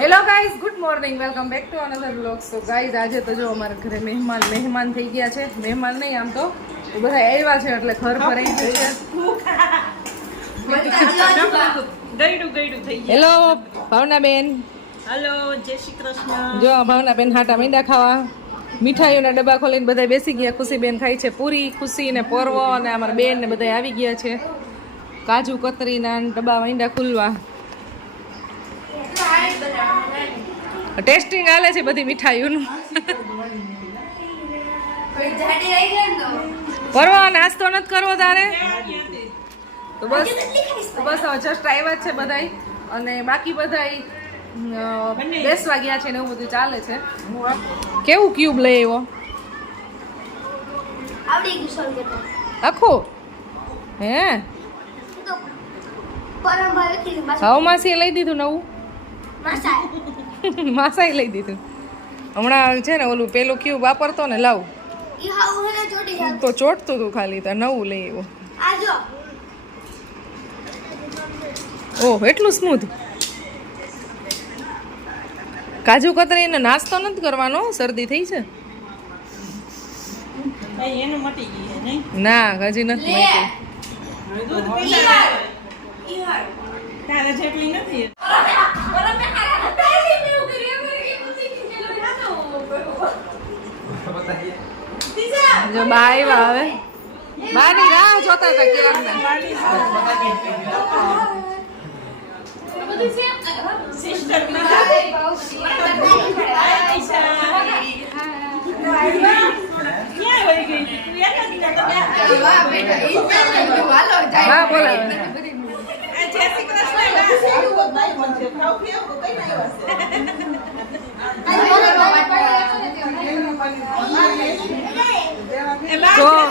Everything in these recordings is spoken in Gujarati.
Hello guys good morning welcome back to another blog so guys આજે તો જો અમારા ઘરે મહેમાન મહેમાન થઈ ગયા છે. મહેમાન નહીં આમ તો બધા આવ્યા છે એટલે ઘર ભરાઈ ગયું છે. હેલો ભાવનાબેન. હલો જય શ્રી કૃષ્ણ. જો ભાવનાબેન હાટા મીંડા ખાવા. મીઠાઈઓના ડબ્બા ખોલીને બધા બેસી ગયા. ખુશીબેન ખાય છે પૂરી ખુશી ને પરવો અને અમારા બેન ને બધા આવી ગયા છે. કાજુ કતરીના ડબ્બા મીંડા ખુલવા. ટેસ્ટિંગ હાલે છે બધી મીઠાઈઓનું. પરવા નાસ્તો નથી કરવો તારે? તો બસ તો બસ હવે જસ્ટ આવ્યા જ છે બધાય. અને બાકી બધાય બેસવા ગયા છે ને એવું બધું ચાલે છે. કેવું ક્યુબ લઈ આવ્યો? આખું? હે? તો પરંપરા લઈ દીધું નવું? માસા. માસાઈ લઈ દીધું. હમણાં છે ને ઓલું પેલું ક્યુબ વાપરતો ને લાવ. તો ચોટતું તું ખાલી તો નવું લઈ એવું ઓહ એટલું સ્મૂથ કાજુ કતરીને નાસ્તો નથી કરવાનો શરદી થઈ છે? એ એનું મટી ગયું છે નહીં? ના હજી નથી મળતી દૂધ ઈ પીતા હાર ઈ હાર તારે જેટલી નથી જો બા આવ્યા હવે. બાની રાહ જોતા હતા હા બોલાવે જય તું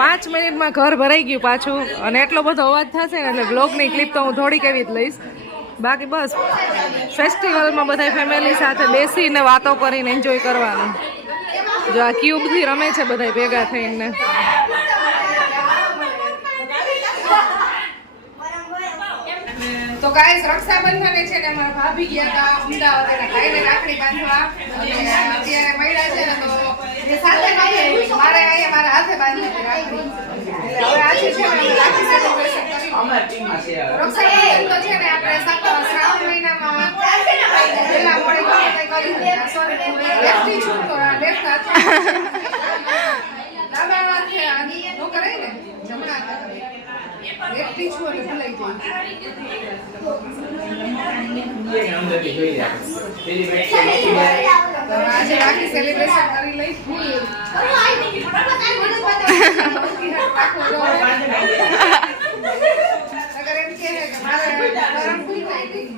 પાંચ મિનિટમાં ઘર ભરાઈ ગયું પાછું અને એટલો બધો અવાજ થશે ને એટલે બ્લોગની ક્લિપ તો હું થોડીક એવી જ લઈશ. બાકી બસ ફેસ્ટિવલમાં બધા ફેમિલી સાથે બેસીને વાતો કરીને એન્જોય કરવાનું. જો આ ક્યુબથી રમે છે બધા ભેગા થઈને. અમદાવાદ રાખડી બાંધવા. અત્યારે મળ્યા છે ને તો એ સાથે નથી મારે અહીંયા મારા હાથે બાંધી એટલે હવે આજે છે ને અમે રાખી celebration કર્યું. રક્ષાબંધન તો છે ને આપણે સાત- શ્રાવણ મહિનામાં મોડે ગમે કરી સોરી લેફ્ટી છું તો આ લેફ્ટ હાથ ડાબા હાથે આ નો કરાય ને? જમણા હાથે. લેફ્ટી છું એટલે ભૂલાઈ જાય. તો આજે રાખી સેલિબ્રેશન કરી લઈ અગર એમ કહે કે મારે ગરમ ફૂલ થઈ ગઈ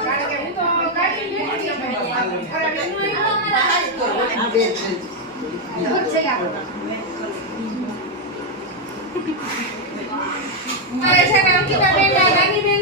કારણ કે હું તો ગાડી બેઠી અમે અરે બેનું મારે છે ને અંકિતા બેન આ નાની બેન છે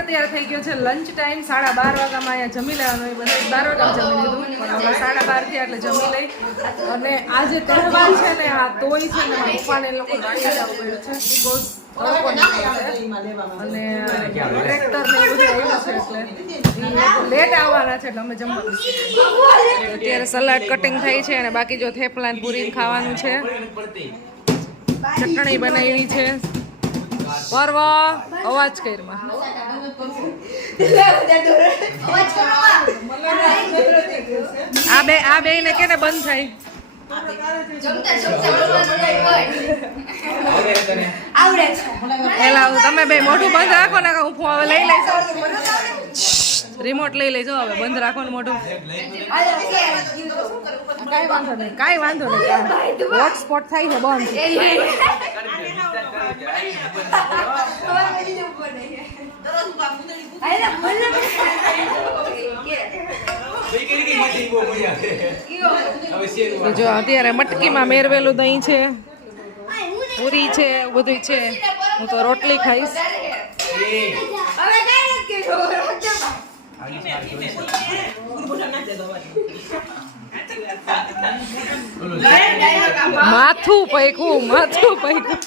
અત્યારે થઈ ગયો છે. લંચ ટાઈમ સાડા બાર વાગ્યામાં અહીંયા જમી લેવાનું એ બધા. બાર વાગ્યામાં જમી લીધું. પણ હવે સાડા બારથી એટલે જમી લઈ. અને આ જે તહેવાર છે ને, આ તોય છે ને પપ્પાને લોકો રાખી જવું પડ્યું છે. બિકોઝ લેટ આવવાના છે અત્યારે સલાડ કટિંગ થઈ છે અને બાકી જો થેપલા પૂરી ખાવાનું છે ચટણી બનાવી છે પર્વ અવાજ કરમાં આ બે આ બે ને કેને બંધ થાય? આવડે છે. પેલા તમે બે મોઢું બંધ રાખો ને કે હું ફોન લઈ લઈશ. રિમોટ લઈ લેજો હવે બંધ રાખો ને મોઢું. કાંઈ વાંધો નહીં. કાંઈ વાંધો નહીં હોટસ્પોટ થાય છે બંધ. તો જો અત્યારે મટકીમાં મેરવેલું દહીં છે. પૂરી છે બધું છે. હું તો રોટલી ખાઈશ. માથું પૈકું માથું પૈકું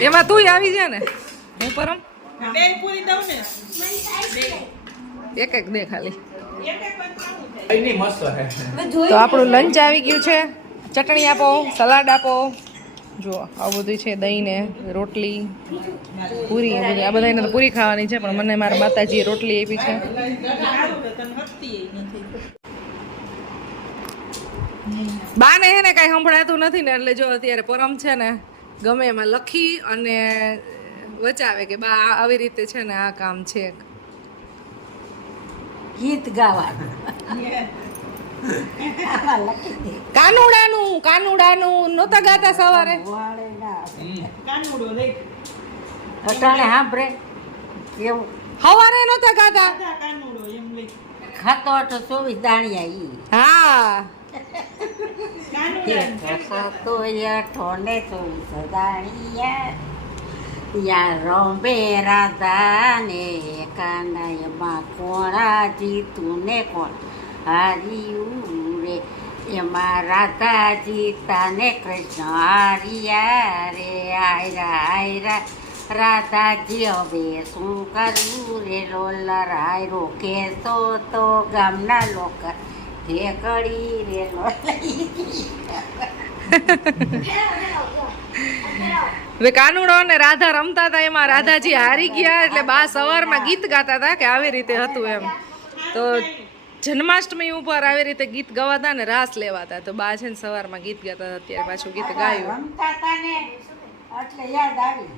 એમાં તું આવી જા ને? હું પરમ? એક એક બે ખાલી. તો આપણું લંચ આવી ગયું છે. ચટણી આપો, સલાડ આપો. જો, આવું બધું છે, દહીં ને રોટલી, પૂરી એ આ બધા એને તો પૂરી ખાવાની છે, પણ મને મારા માતાજીએ રોટલી આપી છે સારું તો તને હસતી નથી બાને હે ને કાંઈ સંભળાતું નથી ને એટલે જો અત્યારે પરમ છે ને ગમે એમાં લખી અને વચાવે કે બા આવી રીતે છે ને આ કામ છે ગીત ગાવાનું. કાનુડાનું કાનુડાનું નહોતા ગાતા સવારે? વાળેના કાનુડો લઈ. અટાણે સાંભળે કેવું સવારે નહોતા ગાતા? આધા કાનુડો એમ લઈ. ખાતો હતો ચોવીસ દાણિયા ઈ. હા. ખાતો ઠોને કાનાયમાં કોણ હાર્યું રે એમાં રાધાજી તાને કૃષ્ણ હારિયા રે. આયરા આયરા રાધાજી હવે શું કરવું રે? લોલર આયરો કેસો તો ગામના લોક ઢેકડી હવે કાનુડો અને રાધા રમતા હતા એમાં રાધાજી હારી ગયા એટલે બા સવારમાં ગીત ગાતા હતા કે આવી રીતે હતું એમ. તો જન્માષ્ટમી ઉપર આવી રીતે ગીત ગવાતા ને રાસ લેવાતા. તો બા છે ને સવારમાં ગીત ગાતા હતા અત્યારે પાછું ગીત ગાયું. ને એટલે યાદ આવી.